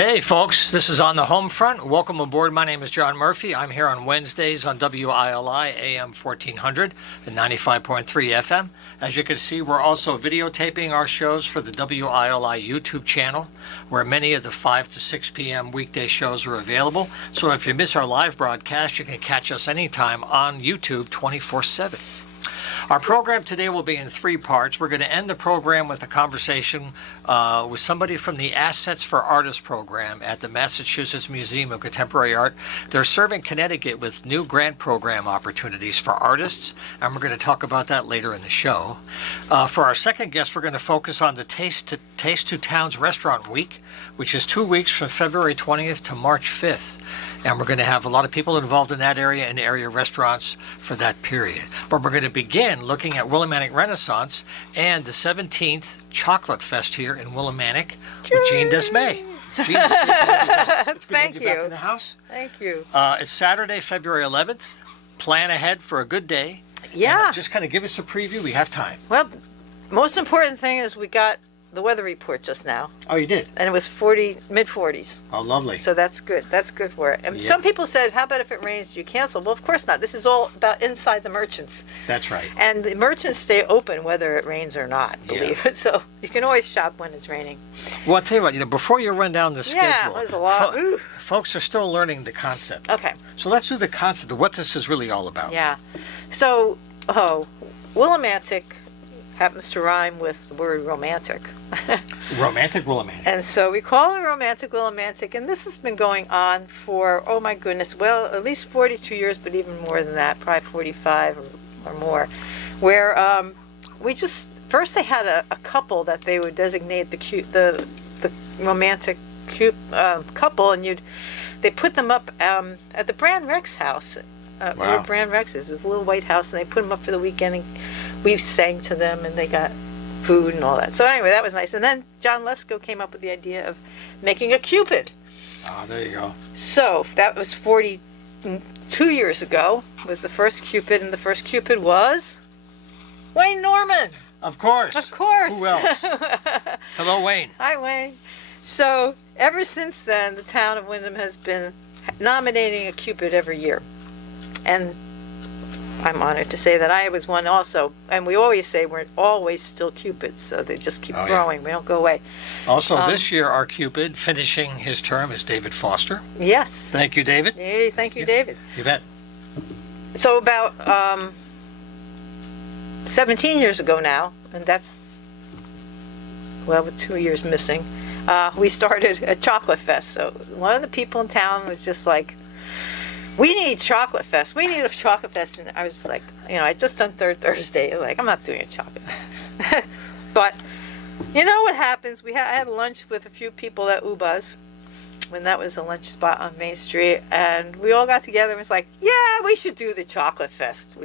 Hey folks, this is On the Homefront. Welcome aboard. My name is John Murphy. I'm here on Wednesdays on WILI AM 1400 and 95.3 FM. As you can see, we're also videotaping our shows for the WILI YouTube channel, where many of the 5 to 6 p.m. weekday shows are available. So if you miss our live broadcast, you can catch us anytime on YouTube 24/7. Our program today will be in 3 parts. We're going to end the program with a conversation with somebody from the Assets for Artists program at the Massachusetts Museum of Contemporary Art. They're serving Connecticut with new grant program opportunities for artists, and we're going to talk about that later in the show. For our second guest, we're going to focus on the Taste to Towns Restaurant Week, which is 2 weeks from February 20th to March 5th. And we're going to have a lot of people involved in that area and area restaurants for that period. But we're going to begin looking at Willimantic Renaissance and the 17th Chocolate Fest here in Willimantic with Jean Desmay. Jean, it's good to have you back in the house. Thank you. It's Saturday, February 11th. Plan ahead for a good day. Yeah. And just kind of give us a preview. We have time. Well, most important thing is we got the weather report just now. Oh, you did? And it was mid-40s. Oh, lovely. So that's good. That's good for it. And Yeah. some people said, how about if it rains, do you cancel? Well, of course not. This is all about inside the merchants. That's right. And the merchants stay open whether it rains or not, believe it. So you can always shop when it's raining. Well, I'll tell you what, before you run down the schedule. Yeah, there's a lot. Folks are still learning the concept. Okay. So let's do the concept of what this is really all about. Yeah. So, Willimantic happens to rhyme with the word romantic. Romantic Willimantic. And so we call it Romantic Willimantic, and this has been going on for, oh my goodness, well, at least 42 years, but even more than that, probably 45 or more, where we just, first they had a couple that they would designate the romantic couple, and they put them up at the Brand Rex house. Where Brand Rex is. It was a little white house, and they put them up for the weekend, and we sang to them, and they got food and all that. So anyway, that was nice. And then John Lesko came up with the idea of making a Cupid. Ah, there you go. So that was 42 years ago, was the first Cupid, and the first Cupid was Wayne Norman. Of course. Of course. Who else? Hello, Wayne. Hi, Wayne. So ever since then, the town of Windham has been nominating a Cupid every year. And I'm honored to say that I was one also. And we always say we're always still Cupids, so they just keep growing. Yeah. We don't go away. Also, this year, our Cupid finishing his term is David Foster. Yes. Thank you, David. Hey, thank you, David. You bet. So about 17 years ago now, and that's, well, with 2 years missing, we started a Chocolate Fest. So one of the people in town was just like, we need Chocolate Fest. We need a Chocolate Fest. And I was like, I just done Third Thursday. Like, I'm not doing a Chocolate Fest. But you know what happens? I had lunch with a few people at Uba's when that was a lunch spot on Main Street. And we all got together and was like, yeah, we should do the Chocolate Fest,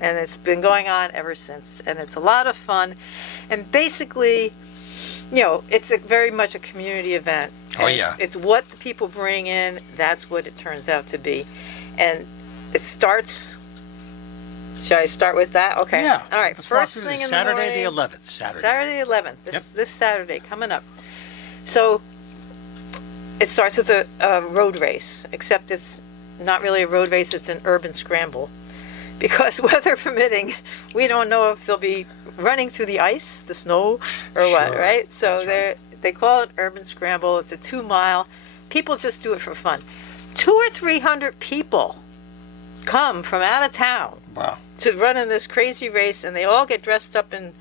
and it's been going on ever since. And it's a lot of fun. And basically, it's very much a community event. Oh, yeah. It's what the people bring in, that's what it turns out to be. And it starts, shall I start with that? Okay. Yeah. All right. First thing in the morning. Saturday the 11th. Saturday the 11th. This Saturday coming up. So it starts with a road race, except it's not really a road race, it's an urban scramble. Because weather permitting, we don't know if they'll be running through the ice, the snow, or what, right? So they call it Urban Scramble. It's a 2-mile. People just do it for fun. 200 or 300 people come from out of town to run in this crazy race, and they all get dressed up in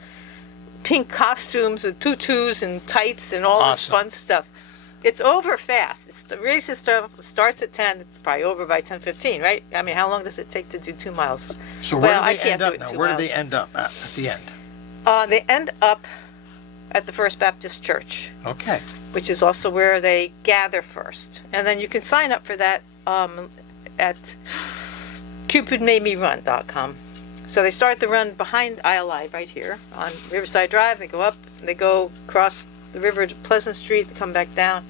pink costumes and tutus and tights and all this fun stuff. It's over fast. The race starts at 10. It's probably over by 10:15, right? I mean, how long does it take to do 2 miles? So where do they end up now? Where do they end up at the end? They end up at the First Baptist Church. Okay. Which is also where they gather first. And then you can sign up for that at cupidmademerun.com. So they start the run behind ILI right here on Riverside Drive. They go up, they go across the river to Pleasant Street, they come back down,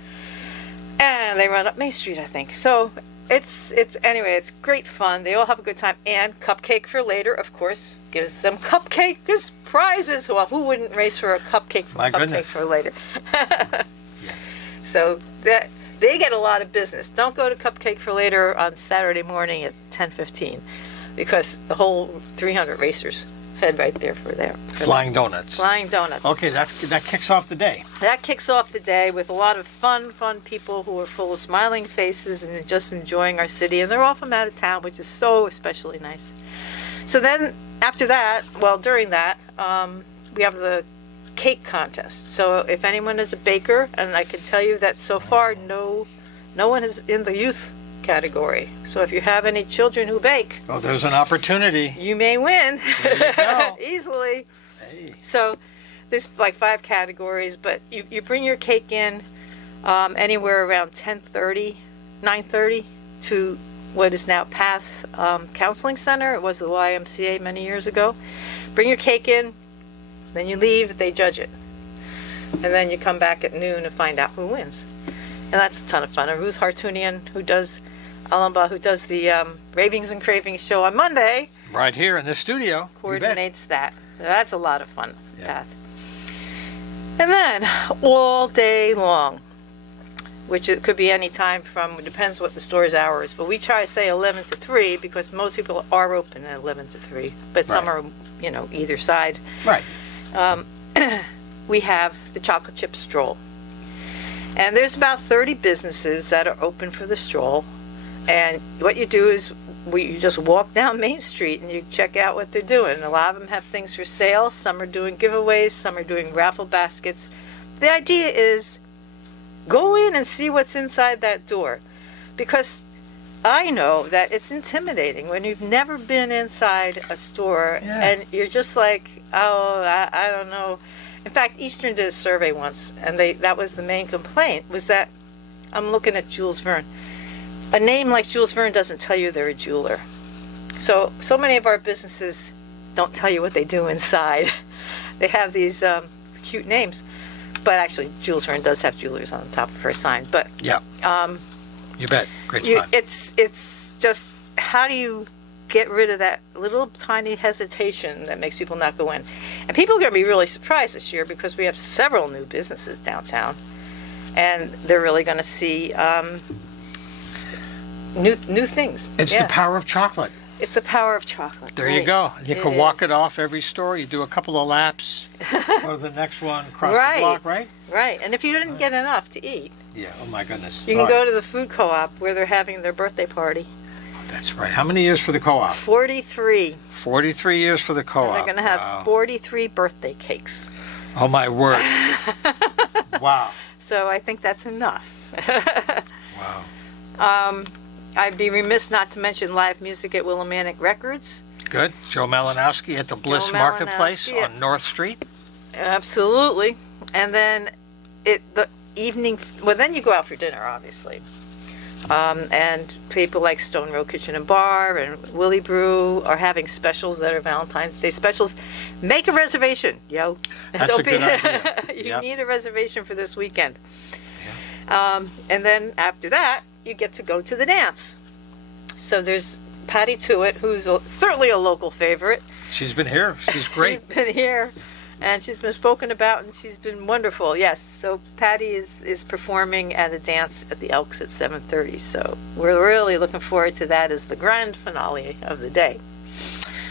and they run up Main Street, I think. So anyway, it's great fun. They all have a good time. And cupcake for later, of course, gives them cupcake prizes. Well, who wouldn't race for a cupcake for later? So that they get a lot of business. Don't go to Cupcake for Later on Saturday morning at 10:15, because the whole 300 racers head right there for there. Flying Donuts. Flying Donuts. Okay, that kicks off the day. That kicks off the day with a lot of fun people who are full of smiling faces and just enjoying our city. And they're all from out of town, which is so especially nice. So then after that, well, during that, we have the cake contest. So if anyone is a baker, and I can tell you that so far no one is in the youth category. So if you have any children who bake, Oh, there's an opportunity. you may win There you go. easily. Hey. So there's like 5 categories, but you bring your cake in anywhere around 10:30, 9:30 to what is now Path Counseling Center. It was the YMCA many years ago. Bring your cake in, then you leave, they judge it. And then you come back at noon to find out who wins. And that's a ton of fun. And Ruth Hartunian, who does the Ravings and Cravings show on Monday, Right here in this studio. You bet. coordinates that. That's a lot of fun, Yeah. Path. And then all day long, which it could be any time from, it depends what the store's hours, but we try to say 11 to 3 because most people are open at 11 to 3, but some Right. are, either side. Right. We have the chocolate chip stroll. And there's about 30 businesses that are open for the stroll. And what you do is you just walk down Main Street and you check out what they're doing. A lot of them have things for sale. Some are doing giveaways. Some are doing raffle baskets. The idea is go in and see what's inside that door. Because I know that it's intimidating when you've never been inside a store and you're just like, oh, I don't know. In fact, Eastern did a survey once, and that was the main complaint, was that I'm looking at Jules Verne. A name like Jules Verne doesn't tell you they're a jeweler. So many of our businesses don't tell you what they do inside. They have these cute names. But actually, Jules Verne does have jewelers on the top of her sign. But Yeah. You bet. Great spot. it's just, how do you get rid of that little tiny hesitation that makes people not go in? And people are going to be really surprised this year because we have several new businesses downtown, and they're really going to see new things. It's the power of chocolate. It's the power of chocolate. There right. you go. You It can walk is. it off every store. You do a couple of laps. Go to the next one, cross Right. the block, right? Right. And if you didn't get enough to eat, Yeah. Oh, my goodness. you can All go right. to the food co-op where they're having their birthday party. That's right. How many years for the co-op? 43. 43 years for the co-op. They're going to have Wow. 43 birthday cakes. Oh, my word. Wow. So I think that's enough. Wow. I'd be remiss not to mention live music at Willimantic Records. Good. Joe Malinowski at the Bliss Joe Marketplace Malinowski on North Street. Absolutely. And then the evening, well, then you go out for dinner, obviously. And people like Stone Row Kitchen and Bar and Willie Brew are having specials that are Valentine's Day specials. Make a reservation, yo. That's a good idea. You Yep. need a reservation for this weekend. And then after that, you get to go to the dance. So there's Patty Tuitt, who's certainly a local favorite. She's been here. She's great. She's been here, and she's been spoken about, and she's been wonderful. Yes, so Patty is performing at a dance at the Elks at 7:30. So we're really looking forward to that as the grand finale of the day.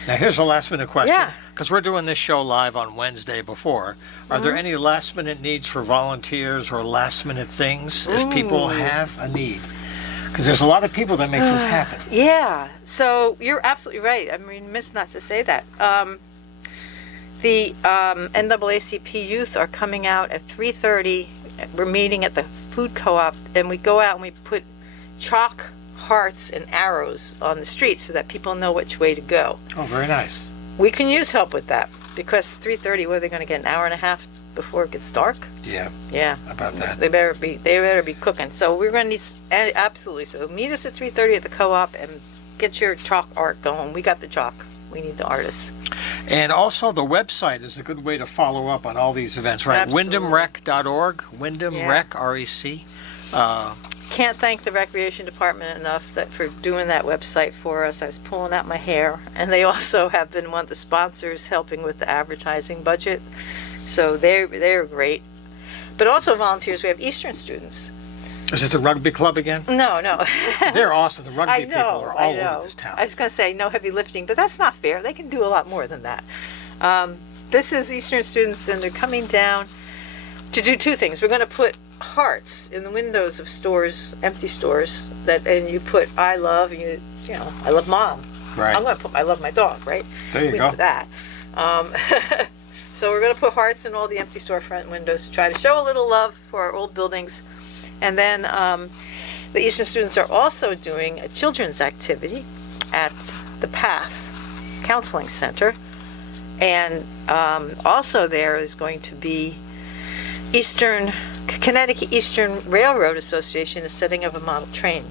Now, here's a last minute question. Yeah. Because we're doing this show live on Wednesday before. Are there any last minute needs for volunteers or last minute things if people have a need? Because there's a lot of people that make this happen. Yeah, so you're absolutely right. I mean, miss not to say that. The NAACP youth are coming out at 3:30. We're meeting at the food co-op, and we go out and we put chalk hearts and arrows on the street so that people know which way to go. Oh, very nice. We can use help with that because 3:30, what are they going to get, an hour and a half before it gets dark? Yeah, Yeah. about that. They better be cooking. So we're going to need, absolutely. So meet us at 3:30 at the co-op and get your chalk art going. We got the chalk. We need the artists. And also the website is a good way to follow up on all these events, right? Absolutely. WindhamRec.org, Windham Yeah. Rec, R-E-C. Can't thank the recreation department enough for doing that website for us. I was pulling out my hair, and they also have been one of the sponsors helping with the advertising budget. So they're great. But also volunteers, we have Eastern students. Is it the rugby club again? No. They're awesome. The rugby I know, people are all I know. over this town. I was going to say no heavy lifting, but that's not fair. They can do a lot more than that. This is Eastern students, and they're coming down to do two things. We're going to put hearts in the windows of stores, empty stores, and you put I love, and you know, I love mom. Right. I'm going to put I love my dog, right? There you we go. do that. So we're going to put hearts in all the empty storefront windows to try to show a little love for our old buildings. And then the Eastern students are also doing a children's activity at the PATH Counseling Center. And also there is going to be Connecticut Eastern Railroad Association is setting up a model train.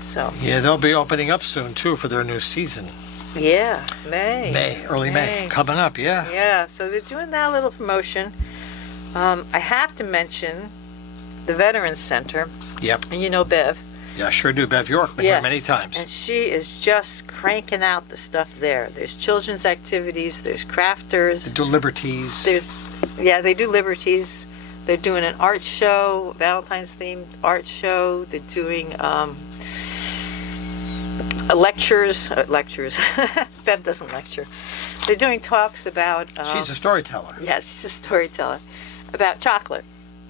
So yeah, they'll be opening up soon too for their new season. yeah, early May coming up. Yeah. Yeah, so they're doing that little promotion. I have to mention the Veterans Center. Yep. And you know Bev. Yeah, I sure do. Bev York, been here many times. And she is just cranking out the stuff there. There's children's activities, there's crafters. They do liberties. They do liberties. They're doing an art show, Valentine's themed art show. They're doing lectures. Bev doesn't lecture. They're doing talks about... she's a storyteller. Yes, she's a storyteller. About chocolate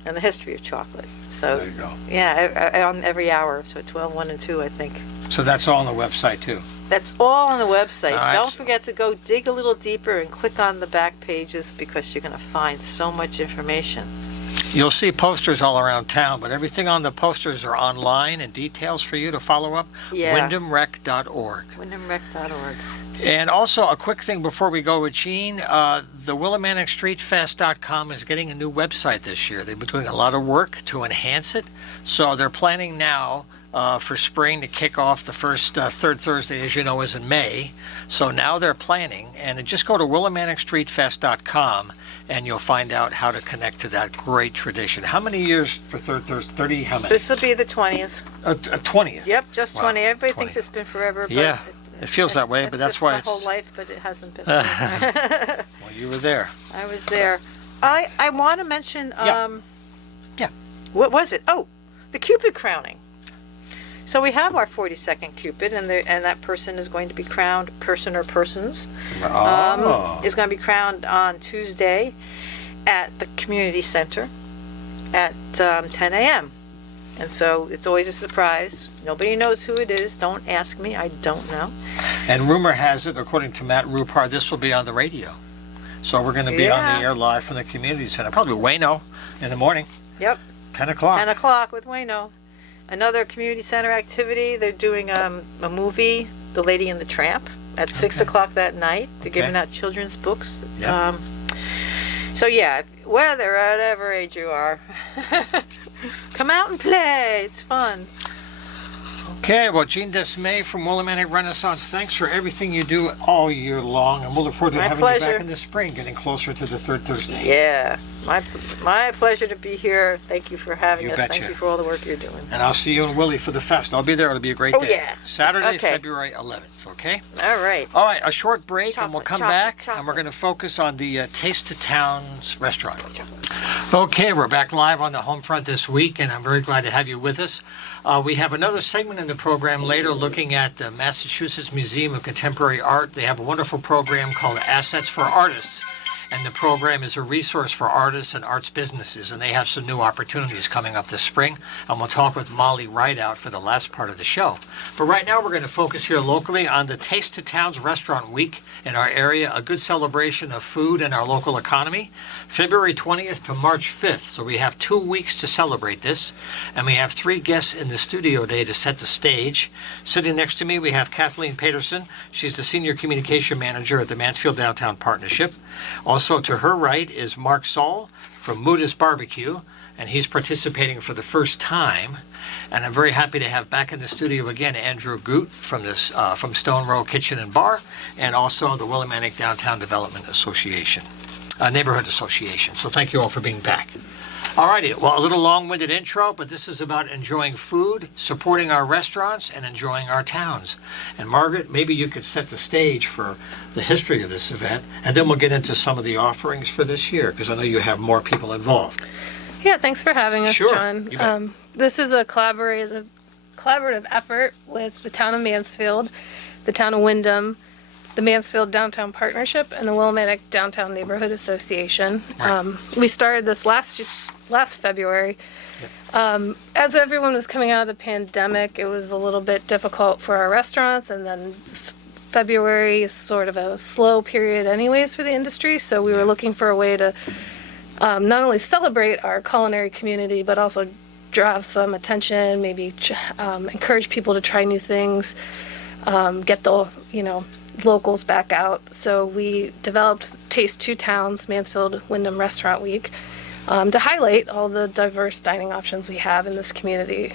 and the history of chocolate. So There you go. yeah, on every hour, so 12, 1, and 2, I think. So that's all on the website too. That's all on the website. All right. Don't forget to go dig a little deeper and click on the back pages because you're going to find so much information. You'll see posters all around town, but everything on the posters are online and details for you to follow up. Yeah. WyndhamRec.org. WyndhamRec.org. And also a quick thing before we go with Gene, the WillimanticStreetFest.com is getting a new website this year. They've been doing a lot of work to enhance it. So they're planning now for spring to kick off. The first third Thursday, as you know, is in May. So now they're planning, and just go to WillimanticStreetFest.com and you'll find out how to connect to that great tradition. How many years for third Thursday? 30? How many? This will be the 20th. 20th. Yep, just Wow, 20. Everybody 20. thinks it's been forever. But Yeah, it feels that way, but that's just why my it's... whole life, but it hasn't been. Well, you were there. I was there. I want to mention, Yeah. what was it? Oh, the Cupid crowning. So we have our 42nd Cupid, and that person is going to be crowned, person or persons, is going to be crowned on Tuesday at the community center at 10 a.m. And so it's always a surprise. Nobody knows who it is. Don't ask me. I don't know. And rumor has it, according to Matt Rupar, this will be on the radio. So we're going to be on the air live from the community center. Probably Wayno in the morning. Yep. 10 o'clock. 10 o'clock with Wayno. Another community center activity. They're doing a movie, The Lady and the Tramp, at 6 o'clock that night. They're giving out children's books. Yep. So yeah, whatever age you are, come out and play. It's fun. Okay, well, Gene Desmay from Willimantic Renaissance, thanks for everything you do all year long, and we'll look forward to having you pleasure. back in the spring, getting closer to the third Thursday. Yeah, my pleasure to be here. Thank you for having You us. betcha. Thank you for all the work you're doing. And I'll see you and Willie for the fest. I'll be there. It'll be a great day. Yeah. Saturday, Okay. February 11th, okay? All right. All right, a short break, and we'll Chocolate, come back, chocolate. and we're going to focus on the Taste of Towns restaurant. Okay, we're back live on the Homefront this week, and I'm very glad to have you with us. We have another segment in the program later looking at the Massachusetts Museum of Contemporary Art. They have a wonderful program called Assets for Artists. And the program is a resource for artists and arts businesses, and they have some new opportunities coming up this spring. And we'll talk with Molly Rideout for the last part of the show. But right now we're going to focus here locally on the Taste of Towns Restaurant Week in our area, a good celebration of food and our local economy, February 20th to March 5th. So we have 2 weeks to celebrate this, and we have 3 guests in the studio today to set the stage. Sitting next to me, we have Kathleen Peterson. She's the Senior Communication Manager at the Mansfield Downtown Partnership. Also to her right is Mark Saul from Muda's Barbecue, and he's participating for the first time. And I'm very happy to have back in the studio again Andrew Goot from Stone Row Kitchen and Bar, and also the Willimantic Downtown Development Association, Neighborhood Association. So thank you all for being back. All righty, well, a little long-winded intro, but this is about enjoying food, supporting our restaurants, and enjoying our towns. And Margaret, maybe you could set the stage for the history of this event, and then we'll get into some of the offerings for this year, because I know you have more people involved. Yeah, thanks for having us, Sure, John. you bet. This is a collaborative effort with the town of Mansfield, the town of Wyndham, the Mansfield Downtown Partnership, and the Willimantic Downtown Neighborhood Association. Right. We started this last February. As everyone was coming out of the pandemic, it was a little bit difficult for our restaurants, and then February is sort of a slow period anyways for the industry, so we were looking for a way to not only celebrate our culinary community, but also draw some attention, maybe encourage people to try new things, get the locals back out. So we developed Taste Two Towns, Mansfield Wyndham Restaurant Week, to highlight all the diverse dining options we have in this community,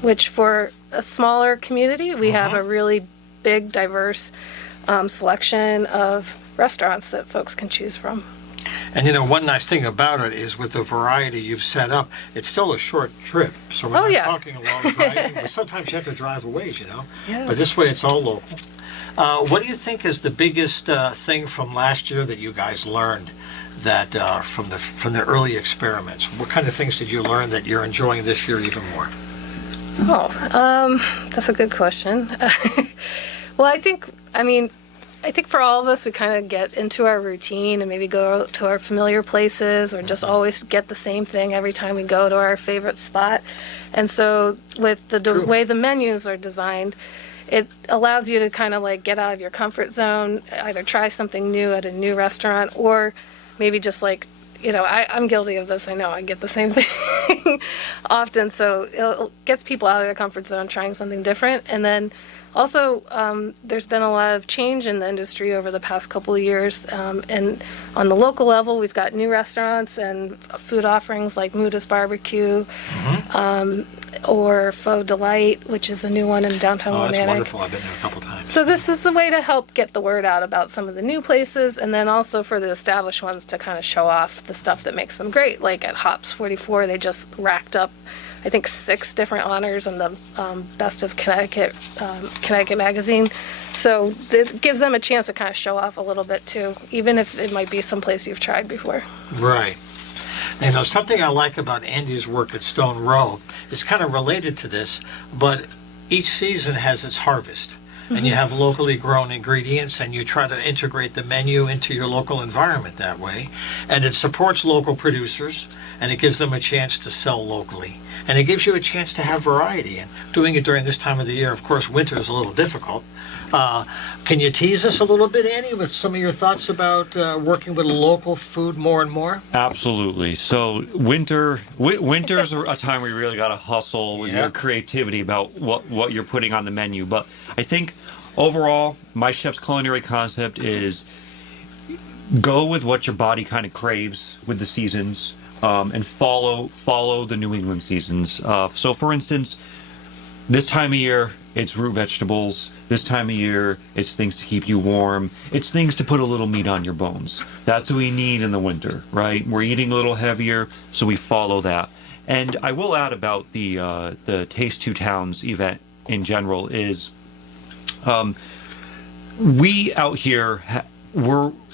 which for a smaller community, we have a really big, diverse selection of restaurants that folks can choose from. And one nice thing about it is with the variety you've set up, it's still a short trip. So we're not talking a long drive, but sometimes you have to drive a ways, Yeah. But this way it's all local. What do you think is the biggest thing from last year that you guys learned that from the early experiments? What kind of things did you learn that you're enjoying this year even more? That's a good question. Well, I think for all of us, we kind of get into our routine and maybe go to our familiar places or just always get the same thing every time we go to our favorite spot. And so with the way the menus are designed, it allows you to kind of like get out of your comfort zone, either try something new at a new restaurant or maybe just I'm guilty of this. I know I get the same thing often. So it gets people out of their comfort zone, trying something different. And then also, there's been a lot of change in the industry over the past couple of years. And on the local level, we've got new restaurants and food offerings like Muda's Barbecue or Faux Delight, which is a new one in downtown Willimantic. That's wonderful. I've been there a couple times. So this is a way to help get the word out about some of the new places, and then also for the established ones to kind of show off the stuff that makes them great. Like at Hops 44, they just racked up, I think, 6 different honors in the Best of Connecticut magazine. So it gives them a chance to kind of show off a little bit too, even if it might be someplace you've tried before. Right. Something I like about Andy's work at Stone Row is kind of related to this, but each season has its harvest. And you have locally grown ingredients, and you try to integrate the menu into your local environment that way. And it supports local producers, and it gives them a chance to sell locally. And it gives you a chance to have variety. And doing it during this time of the year, of course, winter is a little difficult. Can you tease us a little bit, Andy, with some of your thoughts about working with local food more and more? Absolutely. So winter's a time where you really got to hustle with your creativity about what you're putting on the menu. But I think overall, my chef's culinary concept is go with what your body kind of craves with the seasons, and follow the New England seasons. So for instance, this time of year, it's root vegetables. This time of year, it's things to keep you warm. It's things to put a little meat on your bones. That's what we need in the winter, right? We're eating a little heavier, so we follow that. And I will add about the Taste Two Towns event in general is we out here,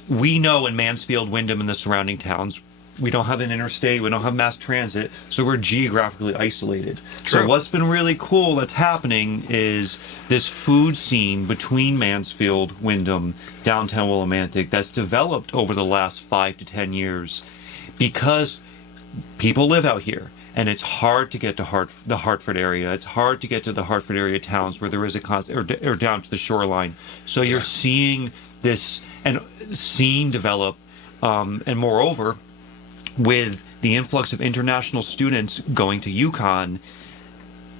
we know in Mansfield, Wyndham, and the surrounding towns, we don't have an interstate, we don't have mass transit, so we're geographically isolated. True. So what's been really cool that's happening is this food scene between Mansfield, Wyndham, downtown Willimantic that's developed over the last 5 to 10 years because people live out here. And it's hard to get to the Hartford area. It's hard to get to the Hartford area towns where there is or down to the shoreline. So you're seeing this and scene develop, and moreover, with the influx of international students going to UConn,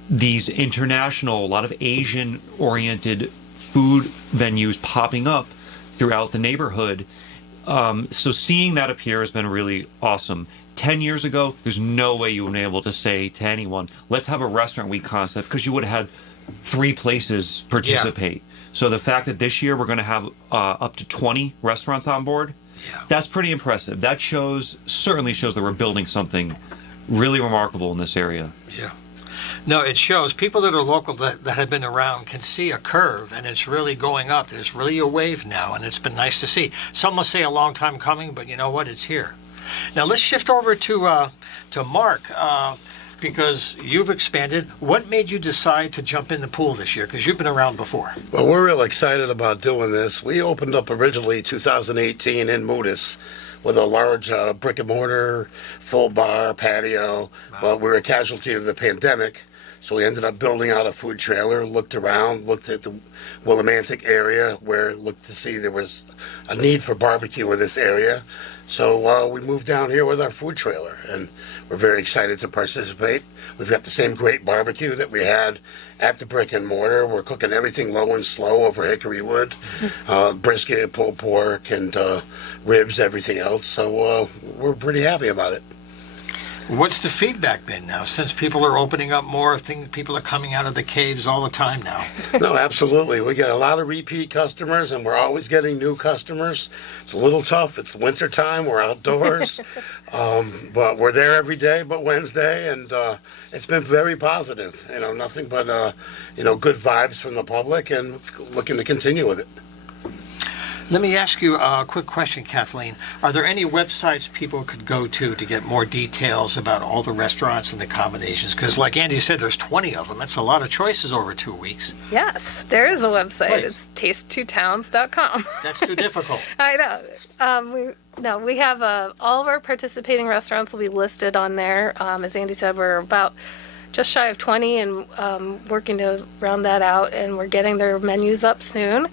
these international, a lot of Asian-oriented food venues popping up throughout the neighborhood. So seeing that appear has been really awesome. 10 years ago, there's no way you would have been able to say to anyone, let's have a restaurant week concept, because you would have had 3 places participate. So the fact that this year we're going to have up to 20 restaurants on board, that's pretty impressive. That certainly shows that we're building something really remarkable in this area. Yeah. No, it shows people that are local that have been around can see a curve, and it's really going up. There's really a wave now, and it's been nice to see. Some will say a long time coming, but you know what? It's here. Now let's shift over to Mark, because you've expanded. What made you decide to jump in the pool this year? Because you've been around before. Well, we're real excited about doing this. We opened up originally 2018 in Moodus with a large brick and mortar, full bar, patio, but we were a casualty of the pandemic. So we ended up building out a food trailer, looked around, looked at the Willimantic area where looked to see there was a need for barbecue in this area. So we moved down here with our food trailer, and we're very excited to participate. We've got the same great barbecue that we had at the brick and mortar. We're cooking everything low and slow over hickory wood, brisket, pulled pork, and ribs, everything else. So we're pretty happy about it. What's the feedback been now since people are opening up more? People are coming out of the caves all the time now. No, absolutely. We get a lot of repeat customers, and we're always getting new customers. It's a little tough. It's winter time. We're outdoors, but we're there every day but Wednesday, and it's been very positive. Nothing but good vibes from the public, and looking to continue with it. Let me ask you a quick question, Kathleen. Are there any websites people could go to get more details about all the restaurants and the combinations? Because like Andy said, there's 20 of them. It's a lot of choices over 2 weeks. Yes, there is a website. Please. It's taste2towns.com. That's too difficult. I know. We have all of our participating restaurants will be listed on there. As Andy said, we're about just shy of 20 and working to round that out, and we're getting their menus up soon.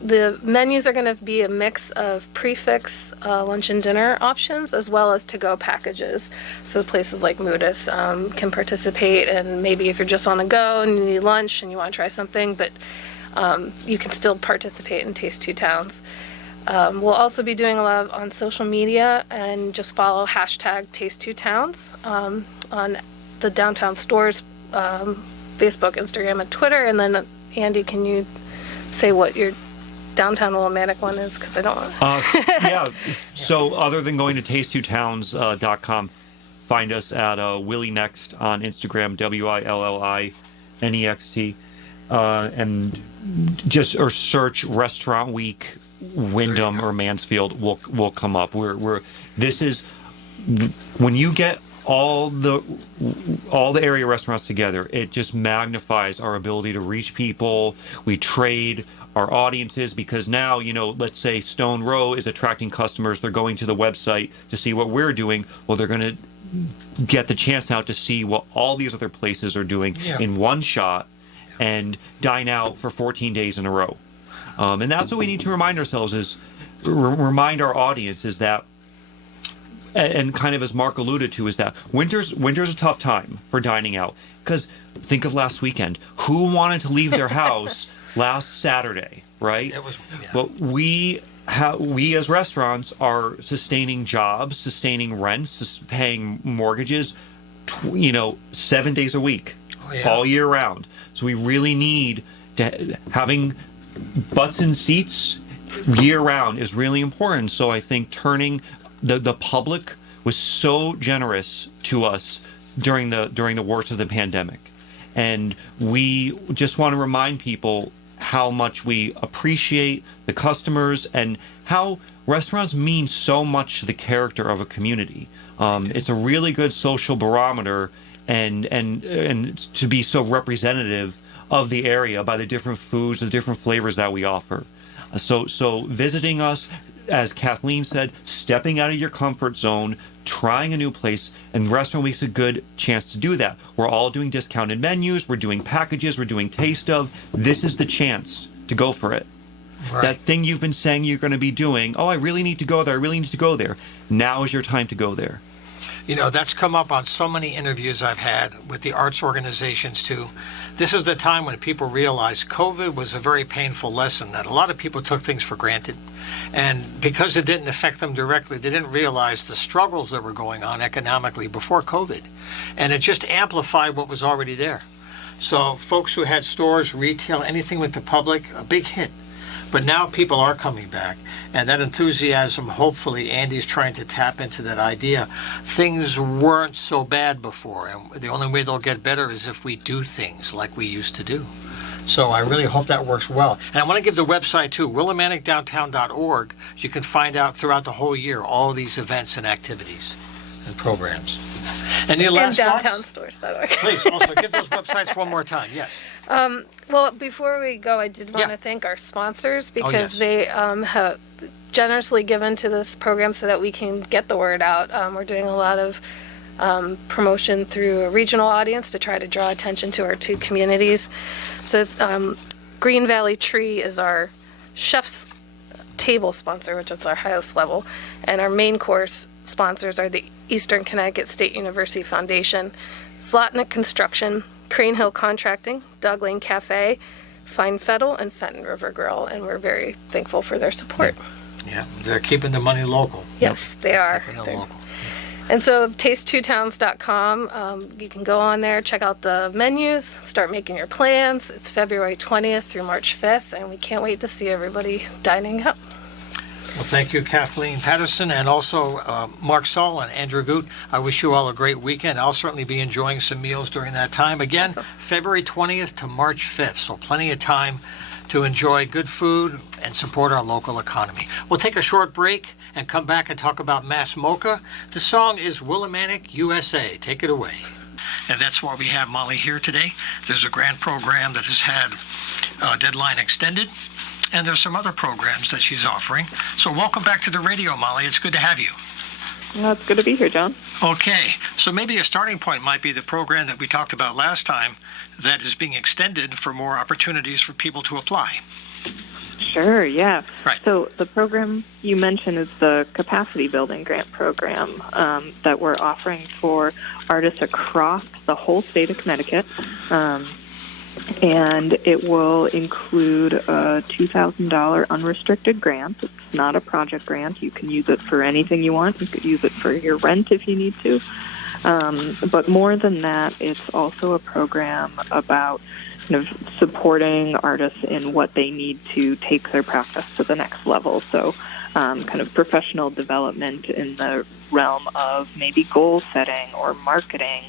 The menus are going to be a mix of prefix lunch and dinner options as well as to-go packages. So places like Moodus can participate, and maybe if you're just on the go and you need lunch and you want to try something, but you can still participate in Taste Two Towns. We'll also be doing a lot on social media, and just follow hashtag Taste Two Towns on the downtown stores, Facebook, Instagram, and Twitter. And then Andy, can you say what your downtown Willimantic one is? Because I don't want to. Yeah. So other than going to taste2towns.com, find us at Willie Next on Instagram, WILLINEXT, and or search Restaurant Week Wyndham or Mansfield will come up. This is when you get all the area restaurants together, it just magnifies our ability to reach people. We trade our audiences, because now, let's say Stone Row is attracting customers. They're going to the website to see what we're doing. Well, they're going to get the chance now to see what all these other places are doing in one shot and dine out for 14 days in a row. And that's what we need to remind ourselves remind our audience is that, and kind of as Mark alluded to, is that winter's a tough time for dining out. Because think of last weekend. Who wanted to leave their house last Saturday, right? But we as restaurants are sustaining jobs, sustaining rents, paying mortgages, 7 days a week, all year round. So we really need to having butts in seats year round is really important. So I think turning the public was so generous to us during the worst of the pandemic, and we just want to remind people how much we appreciate the customers and how restaurants mean so much to the character of a community. It's a really good social barometer, and to be so representative of the area by the different foods, the different flavors that we offer. So visiting us, as Kathleen said, stepping out of your comfort zone, trying a new place, and Restaurant Week's a good chance to do that. We're all doing discounted menus, we're doing packages, we're doing taste of. This is the chance to go for it. Right. That thing you've been saying you're going to be doing, I really need to go there, I really need to go there. Now is your time to go there. That's come up on so many interviews I've had with the arts organizations too. This is the time when people realize COVID was a very painful lesson, that a lot of people took things for granted. And because it didn't affect them directly, they didn't realize the struggles that were going on economically before COVID. And it just amplified what was already there. So folks who had stores, retail, anything with the public, a big hit. But now people are coming back, and that enthusiasm, hopefully Andy's trying to tap into that idea. Things weren't so bad before, and the only way they'll get better is if we do things like we used to do. So I really hope that works well. And I want to give the website too, willimanticdowntown.org. You can find out throughout the whole year all these events and activities and programs. Any last thoughts? downtownstores.org. Please, also give those websites one more time. Yes. Well, before we go, I did want to thank our sponsors because they have generously given to this program so that we can get the word out. We're doing a lot of promotion through a regional audience to try to draw attention to our two communities. So Green Valley Tree is our chef's table sponsor, which is our highest level, and our main course sponsors are the Eastern Connecticut State University Foundation, Zlotnick Construction, Crane Hill Contracting, Dog Lane Cafe, Fine Fettle, and Fenton River Grill, and we're very thankful for their support. Yeah, they're keeping the money local. Yes, they are. Keeping it local. And so taste2towns.com, you can go on there, check out the menus, start making your plans. It's February 20th through March 5th, and we can't wait to see everybody dining out. Well, thank you, Kathleen Patterson, and also Mark Saul and Andrew Goot. I wish you all a great weekend. I'll certainly be enjoying some meals during that time. Again, Awesome. February 20th to March 5th, so plenty of time to enjoy good food and support our local economy. We'll take a short break and come back and talk about Mass Mocha. The song is Willimantic, USA. Take it away. And that's why we have Molly here today. There's a grant program that has had deadline extended, and there's some other programs that she's offering. So welcome back to the radio, Molly. It's good to have you. Well, it's good to be here, John. Okay, so maybe a starting point might be the program that we talked about last time that is being extended for more opportunities for people to apply. Sure, yeah. Right. So the program you mentioned is the Capacity Building Grant Program that we're offering for artists across the whole state of Connecticut. And it will include a $2,000 unrestricted grant. It's not a project grant. You can use it for anything you want. You could use it for your rent if you need to. But more than that, it's also a program about kind of supporting artists in what they need to take their practice to the next level. So kind of professional development in the realm of maybe goal setting or marketing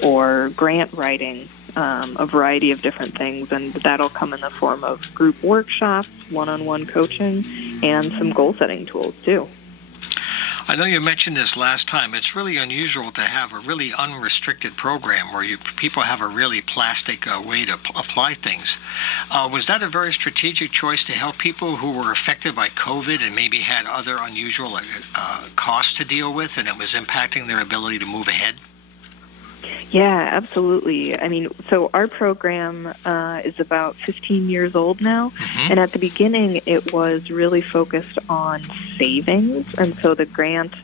or grant writing, a variety of different things, and that'll come in the form of group workshops, one-on-one coaching, and some goal-setting tools, too. I know you mentioned this last time. It's really unusual to have a really unrestricted program where people have a really plastic way to apply things. Was that a very strategic choice to help people who were affected by COVID and maybe had other unusual costs to deal with, and it was impacting their ability to move ahead? Yeah, absolutely. I mean, so our program is about 15 years old now, and at the beginning it was really focused on savings, and so the grant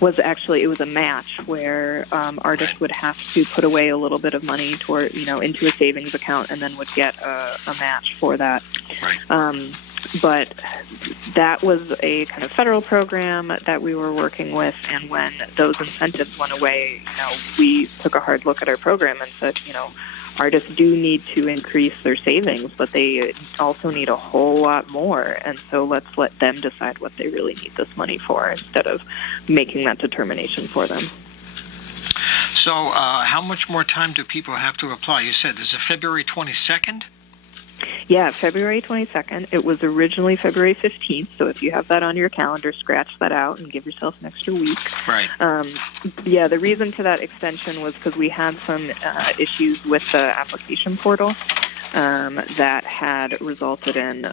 was actually, it was a match where artists would have to put away a little bit of money toward, into a savings account and then would get a match for that. Right. But that was a kind of federal program that we were working with, and when those incentives went away, we took a hard look at our program and said, artists do need to increase their savings, but they also need a whole lot more, and so let's let them decide what they really need this money for instead of making that determination for them. So how much more time do people have to apply? You said there's a February 22nd? Yeah, February 22nd. It was originally February 15th, so if you have that on your calendar, scratch that out and give yourself an extra week. Right. Yeah, the reason for that extension was because we had some issues with the application portal that had resulted in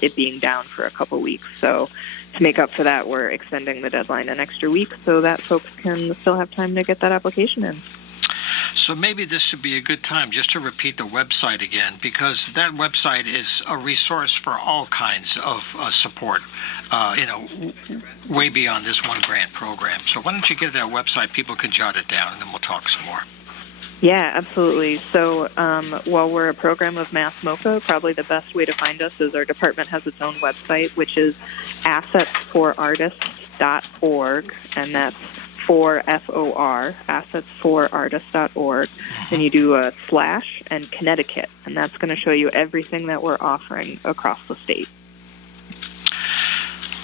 it being down for a couple weeks. So to make up for that, we're extending the deadline an extra week so that folks can still have time to get that application in. So maybe this would be a good time just to repeat the website again, because that website is a resource for all kinds of support, way beyond this one grant program. So why don't you give that website, people can jot it down, and then we'll talk some more. Yeah, absolutely. So while we're a program of Mass Mocha, probably the best way to find us is our department has its own website, which is assetsforartists.org, and that's for FOR, assetsforartists.org. Then you do a / and Connecticut, and that's going to show you everything that we're offering across the state.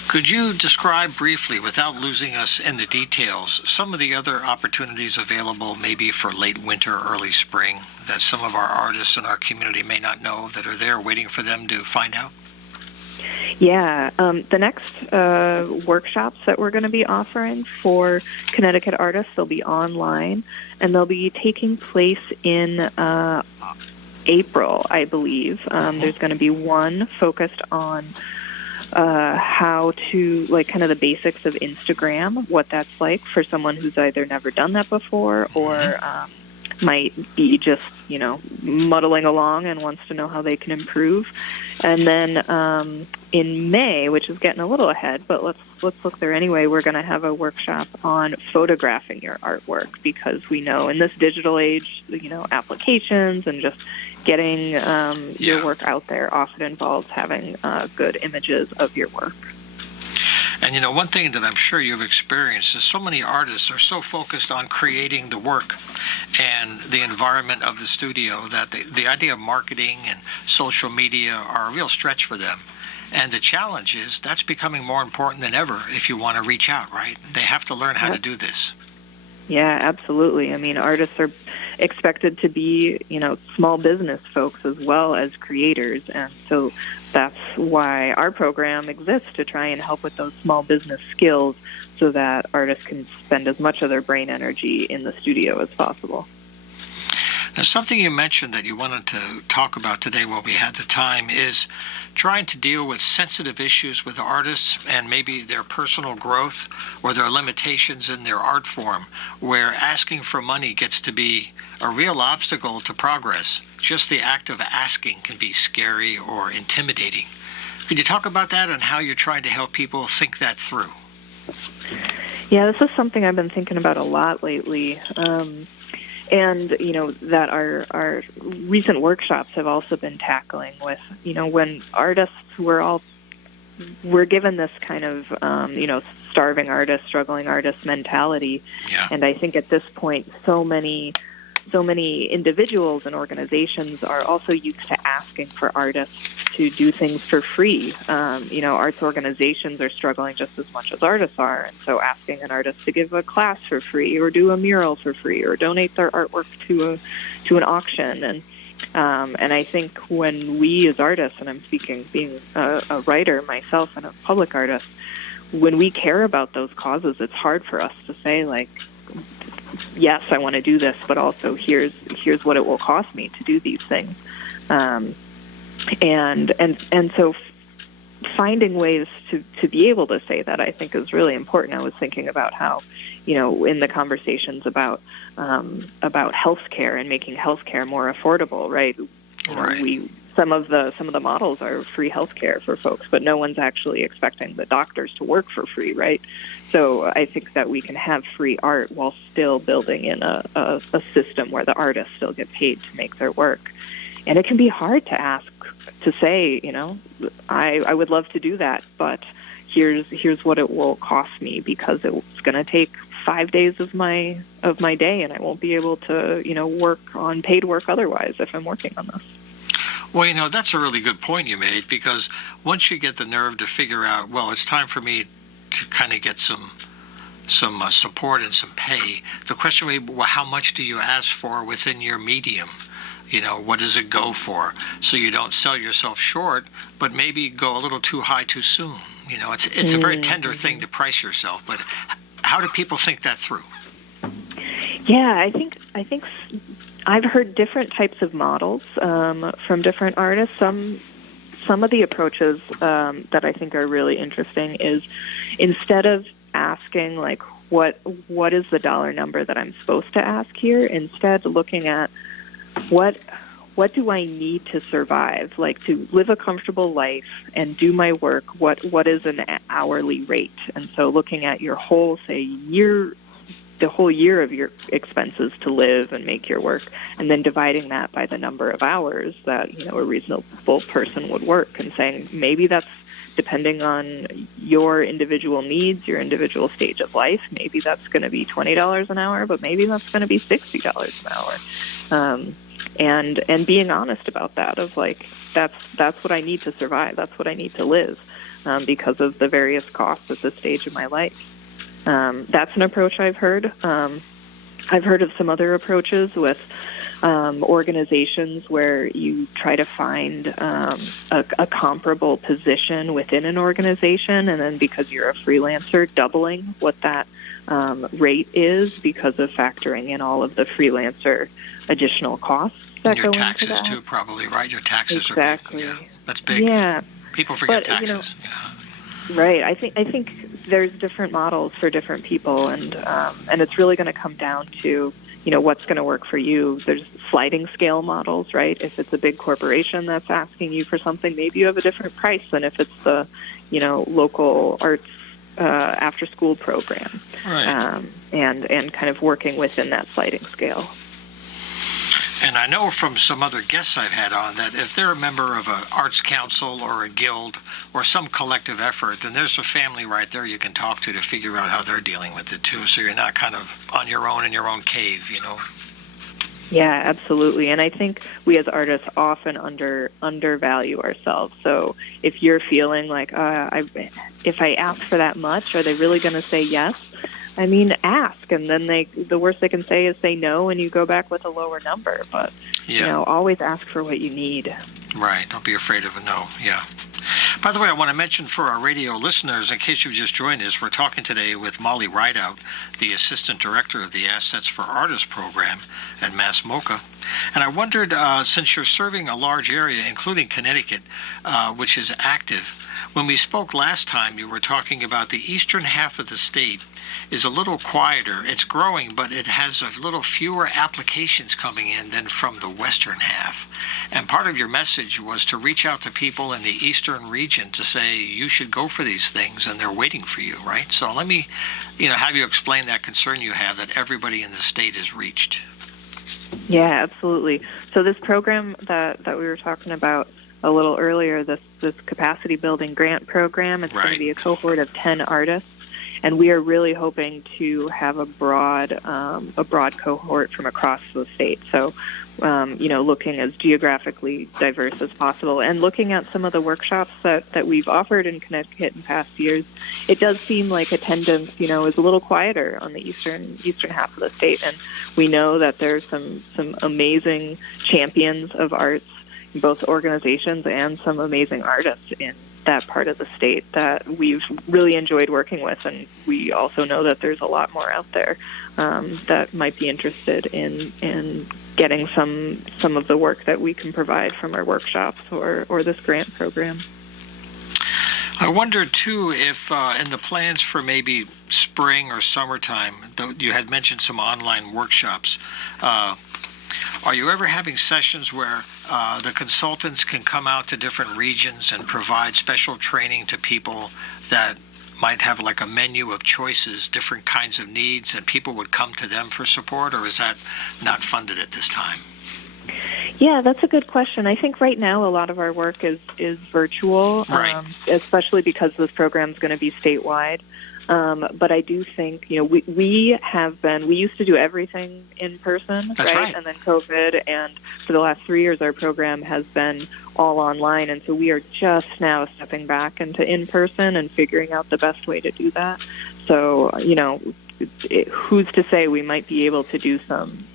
Could you describe briefly, without losing us in the details, some of the other opportunities available maybe for late winter, early spring, that some of our artists in our community may not know that are there waiting for them to find out? Yeah, the next workshops that we're going to be offering for Connecticut artists, they'll be online, and they'll be taking place in April, I believe. There's going to be one focused on how to, like, kind of the basics of Instagram, what that's like for someone who's either never done that before or might be just, muddling along and wants to know how they can improve. And then in May, which is getting a little ahead, but let's look there anyway, we're going to have a workshop on photographing your artwork, because we know in this digital age, applications and just getting your work out there often involves having good images of your work. And one thing that I'm sure you've experienced is so many artists are so focused on creating the work and the environment of the studio that the idea of marketing and social media are a real stretch for them. And the challenge is that's becoming more important than ever if you want to reach out, right? They have to learn how to do this. Yeah, absolutely. I mean, artists are expected to be, small business folks as well as creators. And so that's why our program exists, to try and help with those small business skills so that artists can spend as much of their brain energy in the studio as possible. Now, something you mentioned that you wanted to talk about today while we had the time is trying to deal with sensitive issues with artists and maybe their personal growth or their limitations in their art form, where asking for money gets to be a real obstacle to progress. Just the act of asking can be scary or intimidating. Could you talk about that and how you're trying to help people think that through? Yeah, this is something I've been thinking about a lot lately. And, that our recent workshops have also been tackling with, when artists we're given this kind of, starving artist, struggling artist mentality. Yeah. And I think at this point, so many individuals and organizations are also used to asking for artists to do things for free. Arts organizations are struggling just as much as artists are, and so asking an artist to give a class for free or do a mural for free or donate their artwork to an auction. And I think when we as artists, and I'm speaking being a writer myself and a public artist, when we care about those causes, it's hard for us to say, like, yes, I want to do this, but also here's what it will cost me to do these things. And so finding ways to be able to say that, I think, is really important. I was thinking about how, in the conversations about healthcare and making healthcare more affordable, right? Some of the models are free healthcare for folks, but no one's actually expecting the doctors to work for free, right? So I think that we can have free art while still building in a system where the artists still get paid to make their work. And it can be hard to ask, to say, I would love to do that, but here's what it will cost me, because it's going to take 5 days of my day, and I won't be able to, work on paid work otherwise if I'm working on this. Well, that's a really good point you made, because once you get the nerve to figure out, well, it's time for me to kind of get some support and some pay, the question will be, well, how much do you ask for within your medium? What does it go for? So you don't sell yourself short, but maybe go a little too high too soon. It's a very tender thing to price yourself, but how do people think that through? Yeah, I think I've heard different types of models from different artists. Some of the approaches that I think are really interesting is, instead of asking, like, what is the dollar number that I'm supposed to ask here, instead looking at what do I need to survive, like to live a comfortable life and do my work, what is an hourly rate? And so looking at your whole, say, the whole year of your expenses to live and make your work, and then dividing that by the number of hours that, a reasonable person would work, and saying maybe that's depending on your individual needs, your individual stage of life. Maybe that's going to be $20 an hour, but maybe that's going to be $60 an hour. And being honest about that, of like, that's what I need to survive. That's what I need to live. because of the various costs at this stage of my life. That's an approach I've heard. I've heard of some other approaches with organizations where you try to find a comparable position within an organization, and then because you're a freelancer, doubling what that rate is because of factoring in all of the freelancer additional costs that your go taxes into that. too, probably, right? Your taxes Exactly. are big. Yeah, that's big. Yeah. People forget But, taxes. Right. I think there's different models for different people, and it's really going to come down to what's going to work for you. There's sliding scale models, right? If it's a big corporation that's asking you for something, maybe you have a different price than if it's the local arts after school program, Right. And kind of working within that sliding scale. And I know from some other guests I've had on that if they're a member of an arts council or a guild or some collective effort, then there's a family right there you can talk to figure out how they're dealing with it too. So you're not kind of on your own in your own cave, Yeah, absolutely. And I think we as artists often undervalue ourselves. So if you're feeling like, if I ask for that much, are they really going to say yes? I mean, ask, and then the worst they can say is say no, and you go back with a lower number. But, always ask for what you need. Right. Don't be afraid of a no. Yeah. By the way, I want to mention for our radio listeners, in case you've just joined us, we're talking today with Molly Rideout, the Assistant Director of the Assets for Artists program at Mass MoCA. And I wondered, since you're serving a large area, including Connecticut, which is active, when we spoke last time, you were talking about the eastern half of the state is a little quieter. It's growing, but it has a little fewer applications coming in than from the western half. And part of your message was to reach out to people in the eastern region to say you should go for these things, and they're waiting for you, right? So let me, have you explain that concern you have that everybody in the state is reached. Yeah, absolutely. So this program that we were talking about a little earlier, this capacity building grant program, it's going to be a cohort of 10 artists. And we are really hoping to have a broad cohort from across the state. So, looking as geographically diverse as possible, and looking at some of the workshops that we've offered in Connecticut in past years, it does seem like attendance, is a little quieter on the eastern half of the state. And we know that there's some amazing champions of arts, both organizations and some amazing artists in that part of the state that we've really enjoyed working with, and we also know that there's a lot more out there that might be interested in getting some of the work that we can provide from our workshops or this grant program. I wonder too if in the plans for maybe spring or summertime, you had mentioned some online workshops. Are you ever having sessions where the consultants can come out to different regions and provide special training to people that might have like a menu of choices, different kinds of needs, and people would come to them for support, or is that not funded at this time? Yeah, that's a good question. I think right now a lot of our work is virtual, right. Especially because this program is going to be statewide. But I do think, we used to do everything in person, right? And then COVID, and for the last 3 years, our program has been all online. And so we are just now stepping back into in-person and figuring out the best way to do that. So, who's to say we might be able to do some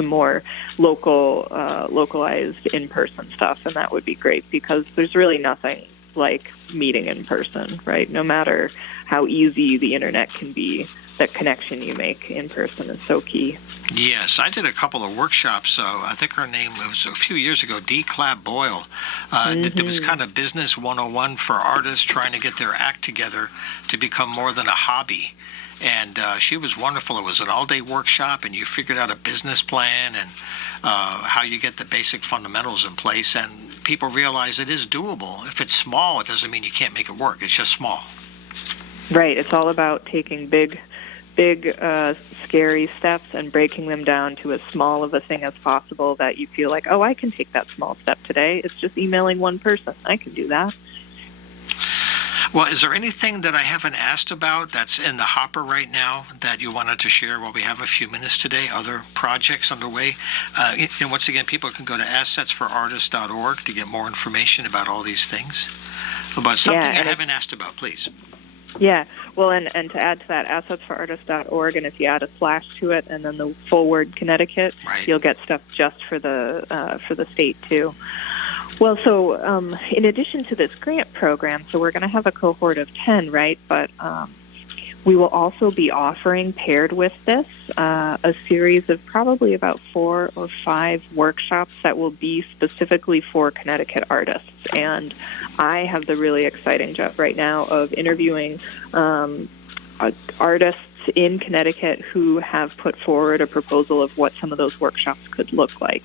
more localized in-person stuff, and that would be great because there's really nothing like meeting in person, right? No matter how easy the internet can be, that connection you make in person is so key. Yes, I did a couple of workshops. I think her name was a few years ago, D. Clap Boyle. It was kind of business 101 for artists trying to get their act together to become more than a hobby. And she was wonderful. It was an all-day workshop, and you figured out a business plan and how you get the basic fundamentals in place. And people realize it is doable. If it's small, it doesn't mean you can't make it work. It's just small. Right. It's all about taking big, scary steps and breaking them down to as small of a thing as possible that you feel like, I can take that small step today. It's just emailing one person. I can do that. Well, is there anything that I haven't asked about that's in the hopper right now that you wanted to share while we have a few minutes today? Other projects underway? And once again, people can go to assetsforartists.org to get more information about all these things. About something Yeah, I and haven't asked about, please. Yeah, well, and to add to that, assetsforartists.org, and if you add a slash to it and then the full word Connecticut, Right. you'll get stuff just for the state too. Well, so in addition to this grant program, so we're going to have a cohort of 10, right? But we will also be offering, paired with this, a series of probably about 4 or 5 workshops that will be specifically for Connecticut artists. And I have the really exciting job right now of interviewing artists in Connecticut who have put forward a proposal of what some of those workshops could look like.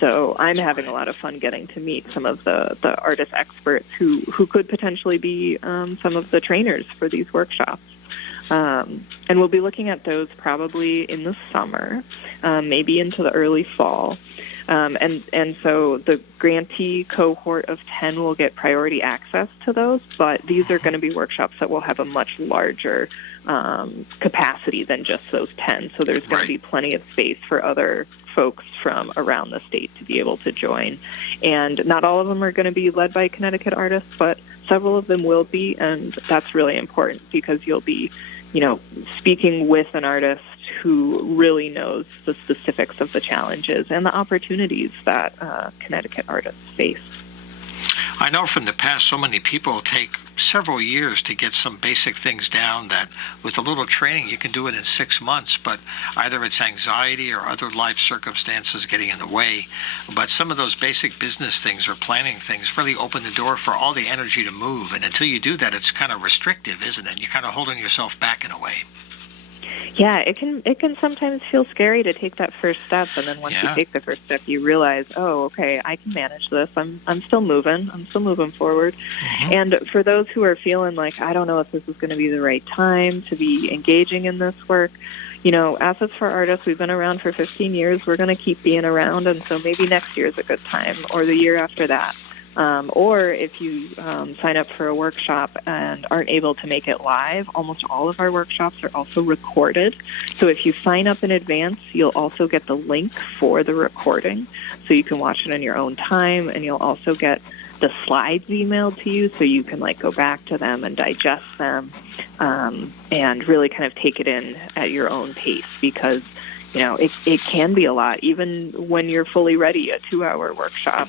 So I'm having a lot of fun getting to meet some of the artist experts who could potentially be some of the trainers for these workshops. And we'll be looking at those probably in the summer, maybe into the early fall. And so the grantee cohort of 10 will get priority access to those, but these are going to be workshops that will have a much larger capacity than just those 10. So there's going to be plenty of space for other folks from around the state to be able to join. And not all of them are going to be led by Connecticut artists, but several of them will be, and that's really important because you'll be, speaking with an artist who really knows the specifics of the challenges and the opportunities that Connecticut artists face. I know from the past so many people take several years to get some basic things down that with a little training you can do it in 6 months, but either it's anxiety or other life circumstances getting in the way. But some of those basic business things or planning things really open the door for all the energy to move, and until you do that it's kind of restrictive, isn't it? You're kind of holding yourself back in a way. Yeah, it can sometimes feel scary to take that first step, and then once you take the first step, you realize, oh, okay, I can manage this. I'm still moving. I'm still moving forward. Mm-hmm. And for those who are feeling like, I don't know if this is going to be the right time to be engaging in this work, Assets for Artists, we've been around for 15 years. We're going to keep being around, and so maybe next year is a good time, or the year after that. Or if you sign up for a workshop and aren't able to make it live, almost all of our workshops are also recorded. So if you sign up in advance, you'll also get the link for the recording, so you can watch it on your own time, and you'll also get the slides emailed to you so you can go back to them and digest them and really kind of take it in at your own pace, because it can be a lot. Even when you're fully ready, a 2-hour workshop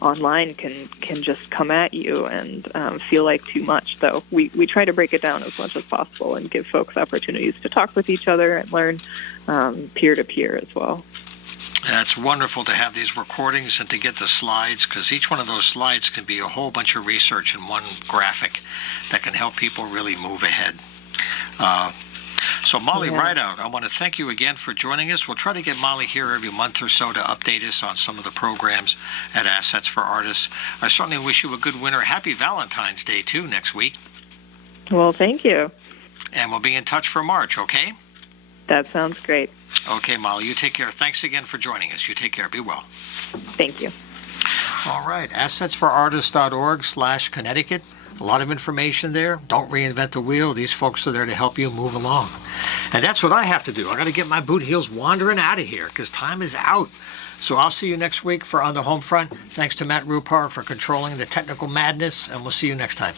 online can just come at you and feel like too much. So we try to break it down as much as possible and give folks opportunities to talk with each other and learn peer-to-peer as well. Yeah, it's wonderful to have these recordings and to get the slides, because each one of those slides can be a whole bunch of research in one graphic that can help people really move ahead. So Molly Rideout, I want to thank you again for joining us. We'll try to get Molly here every month or so to update us on some of the programs at Assets for Artists. I certainly wish you a good winter. Happy Valentine's Day, too, next week. Well, thank you. And we'll be in touch for March, okay? That sounds great. Okay, Molly, you take care. Thanks again for joining us. You take care. Be well. Thank you. All right, assetsforartists.org/Connecticut. A lot of information there. Don't reinvent the wheel. These folks are there to help you move along. And that's what I have to do. I got to get my boot heels wandering out of here because time is out. So I'll see you next week for On the Homefront. Thanks to Matt Rupar for controlling the technical madness, and we'll see you next time.